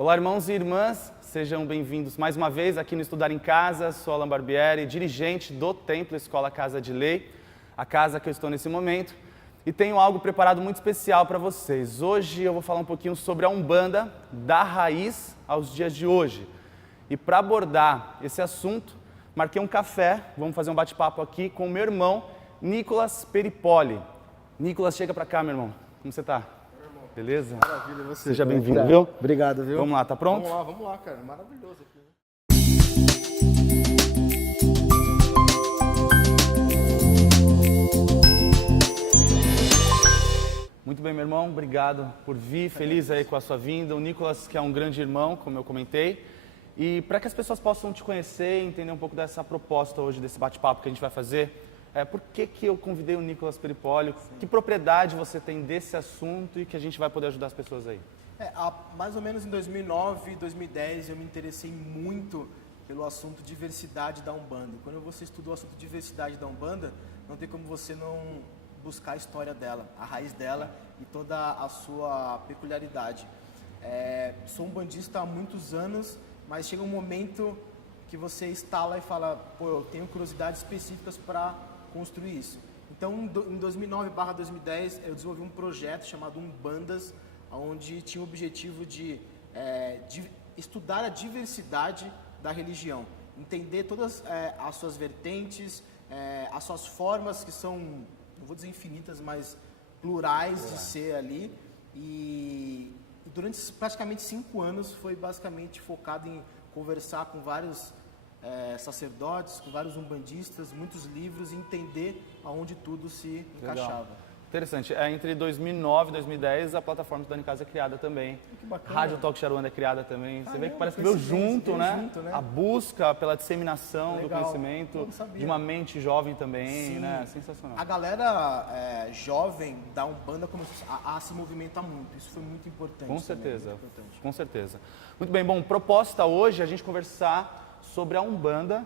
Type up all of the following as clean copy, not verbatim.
Olá, irmãos e irmãs, sejam bem-vindos mais uma vez aqui no Estudar em Casa. Sou Alan Barbieri, dirigente do Templo Escola Casa de Lei, a casa que eu estou nesse momento, e tenho algo preparado muito especial para vocês. Hoje eu vou falar um pouquinho sobre a Umbanda, da raiz aos dias de hoje. E para abordar esse assunto, marquei um café, vamos fazer um bate-papo aqui com o meu irmão, Nicolas Peripoli. Nicolas, chega para cá, meu irmão. Como você está? Beleza? Maravilha, você. Seja bem-vindo, viu? Obrigado, viu? Vamos lá, tá pronto? Vamos lá, cara. Maravilhoso aqui. Muito bem, meu irmão, obrigado por vir, feliz aí com a sua vinda. O Nicolas, que é um grande irmão, como eu comentei. E para que as pessoas possam te conhecer e entender um pouco dessa proposta hoje, desse bate-papo que a gente vai fazer, por que eu convidei o Nicolas Peripoli? Que propriedade você tem desse assunto e que a gente vai poder ajudar as pessoas aí? Mais ou menos em 2009, 2010, eu me interessei muito pelo assunto diversidade da Umbanda. Quando você estuda o assunto diversidade da Umbanda, não tem como você não buscar a história dela, a raiz dela e toda a sua peculiaridade. Sou um bandista há muitos anos, mas chega um momento que você instala e fala, pô, eu tenho curiosidades específicas para construir isso. Então, em 2009/2010, eu desenvolvi um projeto chamado Umbandas, onde tinha o objetivo de estudar a diversidade da religião, entender todas as suas vertentes, as suas formas que são, não vou dizer infinitas, mas plurais de ser ali. E durante praticamente 5 anos foi basicamente focado em conversar com vários sacerdotes, com vários umbandistas, muitos livros, e entender aonde tudo se encaixava. Legal. Interessante. Entre 2009 e 2010, a plataforma Estudar em Casa é criada também. Que bacana. Rádio Talk Sharuanda é criada também. Você vê que parece que veio junto, né? A busca pela disseminação do conhecimento de uma mente jovem também, Sim. né? Sensacional. A galera jovem da Umbanda começou a se movimentar muito. Isso foi muito importante. Com certeza, muito importante. com certeza. Muito bem, bom, proposta hoje é a gente conversar sobre a Umbanda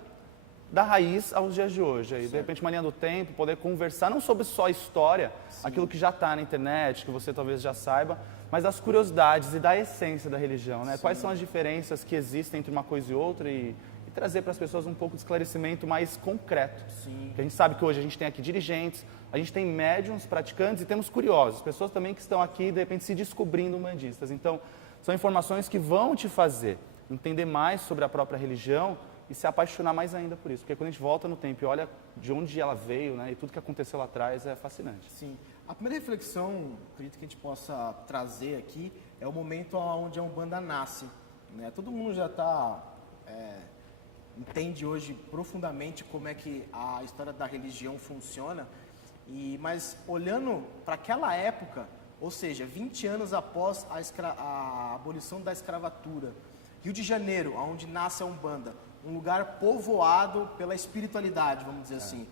da raiz aos dias de hoje. Aí, de repente, uma linha do tempo, poder conversar não sobre só a história, aquilo que já está na internet, que você talvez já saiba, mas das curiosidades e da essência da religião, né? Quais são as diferenças que existem entre uma coisa e outra e trazer para as pessoas um pouco de esclarecimento mais concreto. Sim. Porque a gente sabe que hoje a gente tem aqui dirigentes, a gente tem médiums, praticantes e temos curiosos, pessoas também que estão aqui, de repente, se descobrindo umbandistas. Então, são informações que vão te fazer entender mais sobre a própria religião e se apaixonar mais ainda por isso. Porque quando a gente volta no tempo e olha de onde ela veio, né, e tudo que aconteceu lá atrás, é fascinante. Sim. A primeira reflexão, acredito que a gente possa trazer aqui, é o momento onde a Umbanda nasce, né? Todo mundo já entende hoje profundamente como é que a história da religião funciona, mas olhando para aquela época, ou seja, 20 anos após a abolição da escravatura, Rio de Janeiro, onde nasce a Umbanda, um lugar povoado pela espiritualidade, vamos dizer assim.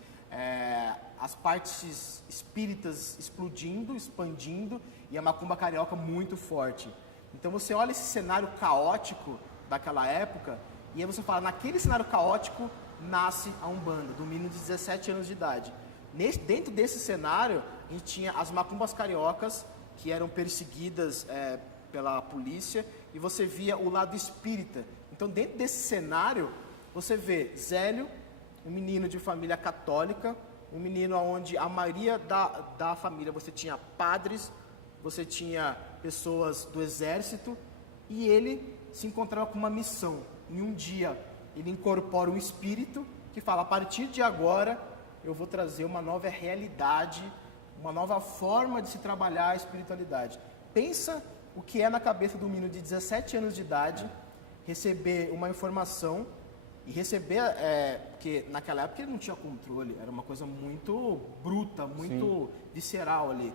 As partes espíritas explodindo, expandindo, e a macumba carioca muito forte. Então você olha esse cenário caótico daquela época, e aí você fala, naquele cenário caótico nasce a Umbanda, do menino de 17 anos de idade. Dentro desse cenário, a gente tinha as macumbas cariocas, que eram perseguidas pela polícia, e você via o lado espírita. Então, dentro desse cenário, você vê Zélio, um menino de família católica, um menino onde a maioria da família, você tinha padres, você tinha pessoas do exército, e ele se encontrava com uma missão. Em um dia, ele incorpora um espírito que fala, a partir de agora, eu vou trazer uma nova realidade, uma nova forma de se trabalhar a espiritualidade. Pensa o que é na cabeça do menino de 17 anos de idade, receber uma informação e receber, porque naquela época ele não tinha controle, era uma coisa muito bruta, muito visceral ali.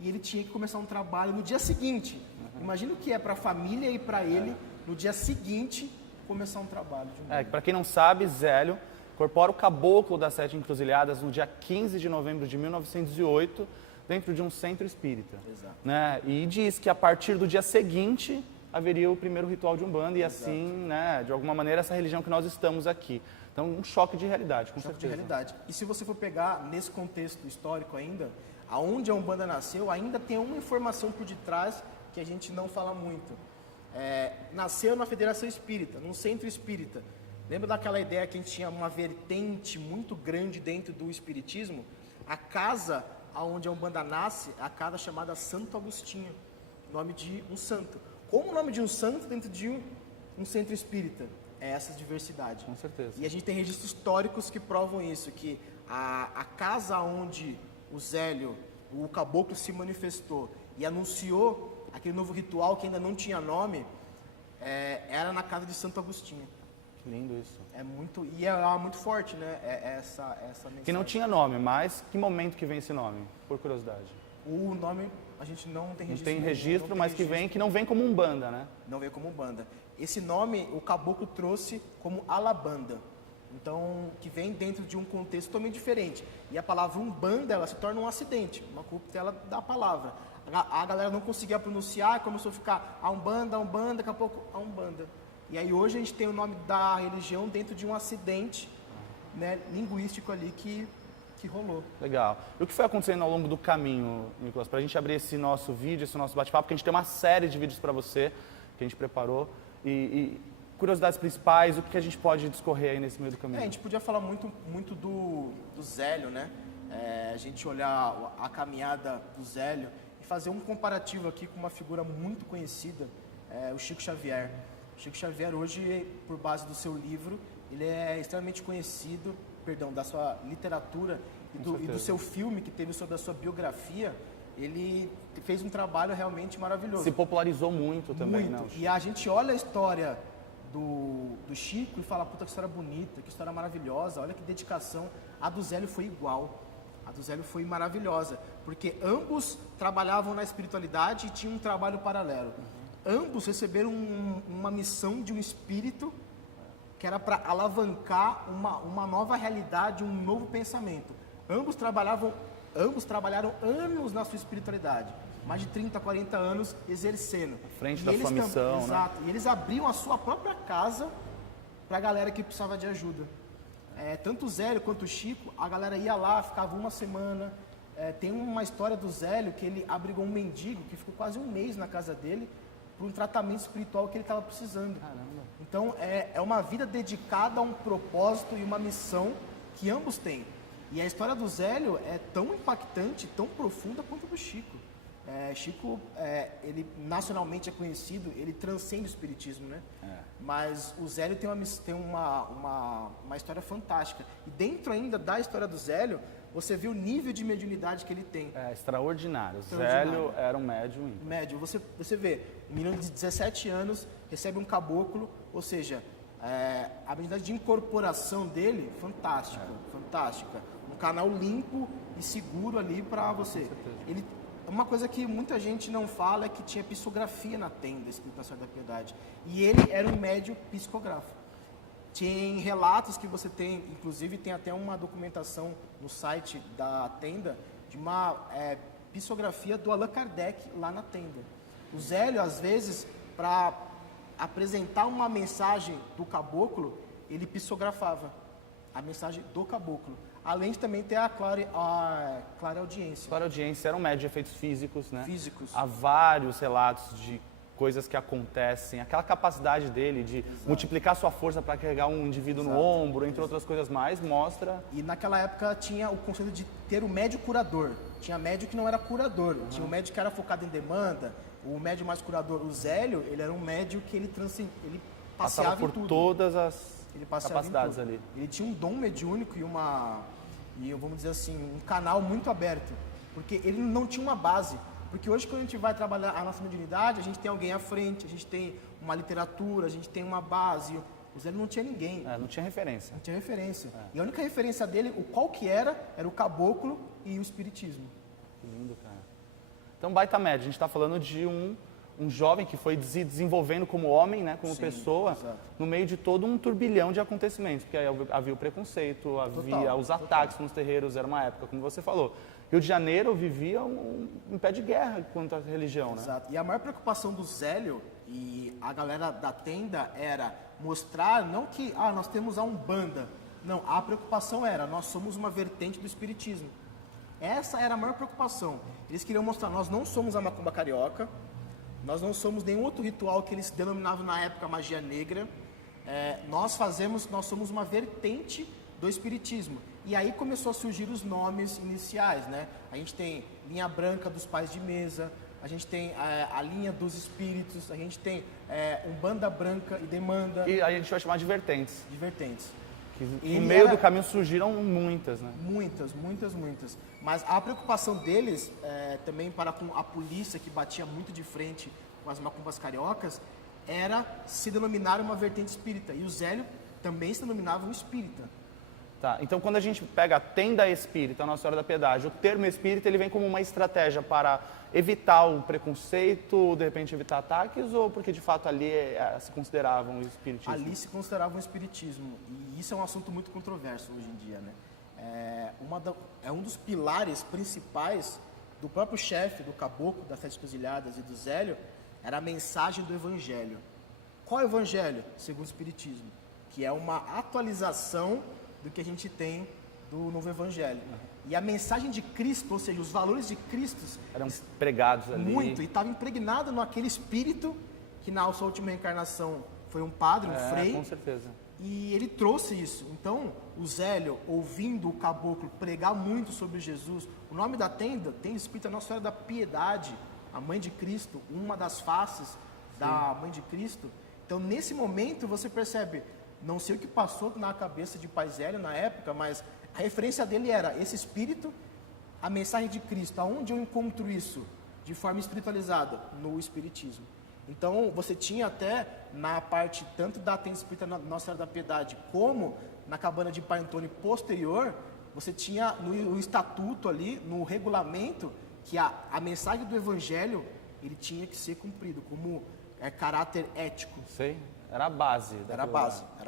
E ele tinha que começar um trabalho no dia seguinte. Imagina o que é para a família e para ele, no dia seguinte, começar um trabalho. Para quem não sabe, Zélio incorpora o caboclo das 7 encruzilhadas no dia 15 de novembro de 1908, dentro de um centro espírita. Exato. Né? E diz que a partir do dia seguinte haveria o primeiro ritual de Umbanda e assim, né, de alguma maneira, essa religião que nós estamos aqui. Então, um choque de realidade, com certeza. Choque de realidade. E se você for pegar nesse contexto histórico ainda, aonde a Umbanda nasceu, ainda tem uma informação por detrás que a gente não fala muito. nasceu na Federação Espírita, num centro espírita. Lembra daquela ideia que a gente tinha uma vertente muito grande dentro do espiritismo? A casa onde a Umbanda nasce é a casa chamada Santo Agostinho, nome de um santo. Como o nome de um santo dentro de um centro espírita? É essa diversidade. Com certeza. E a gente tem registros históricos que provam isso, que a casa onde o Zélio, o caboclo, se manifestou e anunciou aquele novo ritual que ainda não tinha nome, era na casa de Santo Agostinho. Que lindo isso. É muito forte, né? Essa mensagem. Que não tinha nome, mas que momento que vem esse nome? Por curiosidade. O nome a gente não tem registro. Não tem registro, mas que não vem como Umbanda, né? Não vem como Umbanda. Esse nome o caboclo trouxe como Alabanda. Então, que vem dentro de um contexto totalmente diferente. E a palavra Umbanda, ela se torna um acidente, uma corruptela da palavra. A galera não conseguia pronunciar, começou a ficar a Umbanda, daqui a pouco a Umbanda. E aí hoje a gente tem o nome da religião dentro de um acidente, né, linguístico ali que rolou. Legal. E o que foi acontecendo ao longo do caminho, Nicolas? Para a gente abrir esse nosso vídeo, esse nosso bate-papo, porque a gente tem uma série de vídeos para você, que a gente preparou. E curiosidades principais, o que a gente pode discorrer aí nesse meio do caminho? A gente podia falar muito do Zélio, né? A gente olhar a caminhada do Zélio e fazer um comparativo aqui com uma figura muito conhecida, o Chico Xavier. O Chico Xavier hoje, por base do seu livro, ele é extremamente conhecido, da sua literatura e do seu filme que teve sobre a sua biografia. Ele fez um trabalho realmente maravilhoso. Se popularizou muito também, né? E a gente olha a história do Chico e fala, puta, que história bonita, que história maravilhosa, olha que dedicação. A do Zélio foi igual. A do Zélio foi maravilhosa, porque ambos trabalhavam na espiritualidade e tinham um trabalho paralelo. Ambos receberam uma missão de um espírito que era para alavancar uma nova realidade, um novo pensamento. Ambos trabalharam anos na sua espiritualidade, mais de 30, 40 anos exercendo. À frente da sua missão, né? Exato. E eles abriam a sua própria casa para a galera que precisava de ajuda. Tanto o Zélio quanto o Chico, a galera ia lá, ficava uma semana. Tem uma história do Zélio que ele abrigou um mendigo que ficou quase um mês na casa dele por um tratamento espiritual que ele estava precisando. Caramba. Então, é uma vida dedicada a um propósito e uma missão que ambos têm. E a história do Zélio é tão impactante, tão profunda quanto a do Chico. Chico, ele nacionalmente é conhecido, ele transcende o espiritismo, né? Mas o Zélio tem uma história fantástica. E dentro ainda da história do Zélio, você vê o nível de mediunidade que ele tem. Extraordinário. Zélio era um médium. Médium. Você vê, um menino de 17 anos recebe um caboclo, ou seja, a habilidade de incorporação dele, fantástica. Um canal limpo e seguro ali para você. Uma coisa que muita gente não fala é que tinha psicografia na tenda, escrito na Senhora da Piedade. E ele era um médium psicógrafo. Tem relatos que você tem, inclusive tem até uma documentação no site da tenda, de uma psicografia do Allan Kardec lá na tenda. O Zélio, às vezes, para apresentar uma mensagem do caboclo, ele psicografava a mensagem do caboclo. Além de também ter a clareaudiência. Clareaudiência era um médium de efeitos físicos, né? Físicos. Há vários relatos de coisas que acontecem, aquela capacidade dele de multiplicar sua força para carregar um indivíduo no ombro, entre outras coisas mais, mostra... E naquela época tinha o conceito de ter o médio curador. Tinha médio que não era curador, tinha o médio que era focado em demanda, o médio mais curador. O Zélio, ele era um médio que ele passeava Passava por em tudo. todas as Ele passeava capacidades em tudo. ali. Ele tinha um dom mediúnico vamos dizer assim, um canal muito aberto, porque ele não tinha uma base. Porque hoje, quando a gente vai trabalhar a nossa mediunidade, a gente tem alguém à frente, a gente tem uma literatura, a gente tem uma base. O Zélio não tinha ninguém. Não tinha referência. Não tinha referência. E a única referência dele, qual que era o caboclo e o espiritismo. Que lindo, cara. Então, baita médio. A gente está falando de um jovem que foi se desenvolvendo como homem, né, como pessoa, exato. No meio de todo um turbilhão de acontecimentos. Porque aí havia o preconceito, havia os ataques nos terreiros, era uma época, como você falou. Rio de Janeiro vivia um pé de guerra contra a religião, né? Exato. E a maior preocupação do Zélio e a galera da tenda era mostrar, não que nós temos a Umbanda. Não, a preocupação era, nós somos uma vertente do espiritismo. Essa era a maior preocupação. Eles queriam mostrar, nós não somos a macumba carioca, Nós não somos nenhum outro ritual que eles denominavam na época magia negra. Nós somos uma vertente do espiritismo. E aí começou a surgir os nomes iniciais, né? A gente tem linha branca dos pais de mesa, a gente tem a linha dos espíritos, a gente tem Umbanda branca e demanda. E a gente vai chamar de vertentes. De vertentes. Que no meio do caminho surgiram muitas, né? Muitas. Mas a preocupação deles, também para com a polícia, que batia muito de frente com as macumbas cariocas, era se denominar uma vertente espírita. E o Zélio também se denominava um espírita. Tá, então quando a gente pega a tenda espírita, a Nossa Senhora da Piedade, o termo espírita ele vem como uma estratégia para evitar o preconceito, de repente evitar ataques, ou porque de fato ali se consideravam o espiritismo? Ali se considerava um espiritismo, e isso é um assunto muito controverso hoje em dia, né? É um dos pilares principais do próprio chefe, do caboclo, das Sete Cruzilhadas e do Zélio, era a mensagem do Evangelho. Qual é o Evangelho? Segundo o Espiritismo, que é uma atualização do que a gente tem do Novo Evangelho. E a mensagem de Cristo, ou seja, os valores de Cristo... Eram pregados ali. Muito, e estava impregnado naquele espírito que na sua última reencarnação foi um padre, um frei. Com certeza. E ele trouxe isso. Então, o Zélio, ouvindo o caboclo pregar muito sobre Jesus, o nome da tenda tem espírita Nossa Senhora da Piedade, a mãe de Cristo, uma das faces da mãe de Cristo. Então, nesse momento, você percebe, não sei o que passou na cabeça de Pai Zélio na época, mas a referência dele era esse espírito, a mensagem de Cristo. Aonde eu encontro isso de forma espiritualizada? No Espiritismo. Então, você tinha até na parte tanto da tenda espírita Nossa Senhora da Piedade, como na cabana de Pai Antônio posterior, você tinha no estatuto ali, no regulamento, que a mensagem do Evangelho, ele tinha que ser cumprido como caráter ético. Sei, era a base. Era a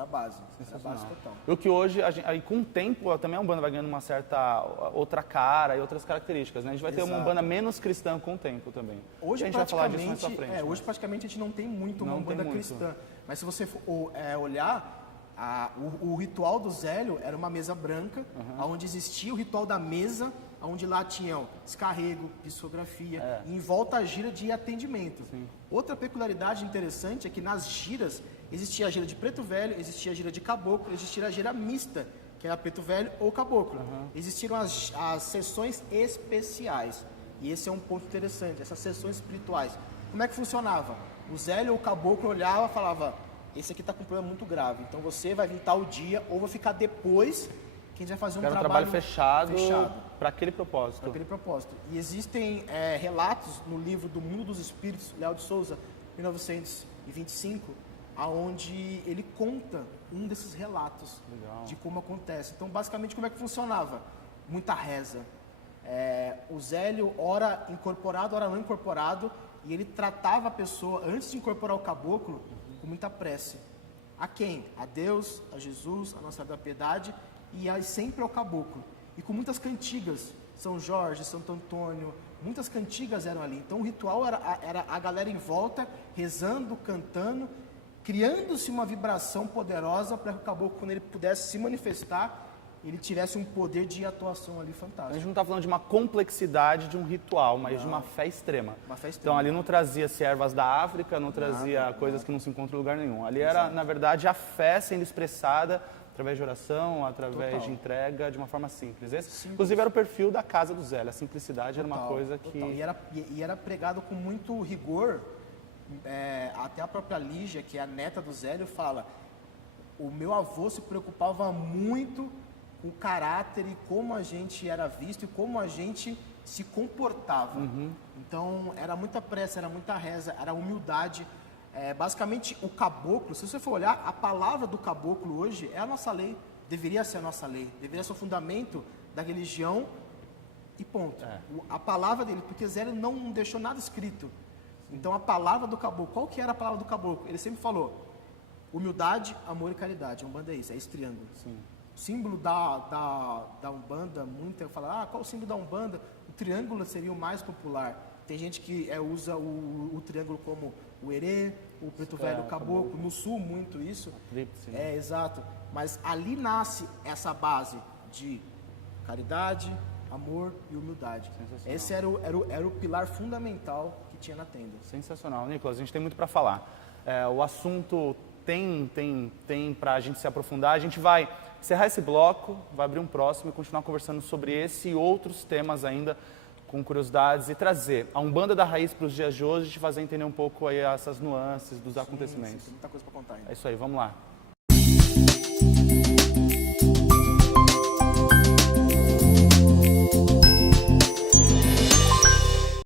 base total. O que hoje, aí com o tempo, também a Umbanda vai ganhando uma certa outra cara e outras características, né? A gente vai ter uma Umbanda menos cristã com o tempo também. Hoje, a gente vai falar disso mais pra frente. Hoje praticamente a gente não tem muito uma Umbanda cristã. Mas se você olhar, o ritual do Zélio era uma mesa branca, onde existia o ritual da mesa, onde lá tinham descarrego, psicografia, e em volta a gira de atendimento. Sim. Outra peculiaridade interessante é que nas giras existia a gira de preto velho, existia a gira de caboclo, existia a gira mista, que era preto velho ou caboclo. Existiram as sessões especiais, e esse é um ponto interessante, essas sessões espirituais. Como é que funcionava? O Zélio ou o caboclo olhava e falava, esse aqui está com um problema muito grave, então você vai vir tal dia, ou vai ficar depois, que a gente vai fazer um trabalho fechado para aquele propósito. Para aquele propósito. E existem relatos no livro do Mundo dos Espíritos, Léo de Souza, 1925, aonde ele conta um desses relatos. Legal. De como acontece. Então, basicamente, como é que funcionava? Muita reza. O Zélio, ora incorporado, ora não incorporado, e ele tratava a pessoa, antes de incorporar o caboclo, com muita prece. A quem? A Deus, a Jesus, a Nossa Senhora da Piedade, e aí sempre ao caboclo. E com muitas cantigas, São Jorge, Santo Antônio, muitas cantigas eram ali. Então o ritual era a galera em volta, rezando, cantando, criando-se uma vibração poderosa para que o caboclo, quando ele pudesse se manifestar, ele tivesse um poder de atuação ali fantástico. A gente não está falando de uma complexidade de um ritual, mas de uma fé extrema. Uma fé extrema. Então ali não trazia ervas da África, não trazia coisas que não se encontram em lugar nenhum. Ali era, na verdade, a fé sendo expressada através de oração, através de entrega, de uma forma simples. Esse, inclusive, era o perfil da casa do Zélio. A simplicidade era uma coisa que... E era pregado com muito rigor. Até a própria Lígia, que é a neta do Zélio, fala: o meu avô se preocupava muito com o caráter e como a gente era visto e como a gente se comportava. Então, era muita pressa, era muita reza, era humildade. Basicamente, o caboclo, se você for olhar, a palavra do caboclo hoje é a nossa lei, deveria ser a nossa lei, deveria ser o fundamento da religião e ponto. A palavra dele, porque Zélio não deixou nada escrito. Então, a palavra do caboclo, qual que era a palavra do caboclo? Ele sempre falou: humildade, amor e caridade. A Umbanda é isso, é esse triângulo. Sim. O símbolo da Umbanda, muita fala, qual o símbolo da Umbanda? O triângulo seria o mais popular. Tem gente que usa o triângulo como o herê, o preto velho, o caboclo. No sul, muito isso. Tríplice, exato. Mas ali nasce essa base de caridade, amor e humildade. Esse era o pilar fundamental que tinha na tenda. Sensacional. Nicolas, a gente tem muito para falar. O assunto tem para a gente se aprofundar. A gente vai encerrar esse bloco, vai abrir um próximo e continuar conversando sobre esse e outros temas ainda, com curiosidades, e trazer a Umbanda da Raiz para os dias de hoje, te fazer entender um pouco aí essas nuances dos acontecimentos. Sim, tem muita coisa para contar ainda. É isso aí, vamos lá.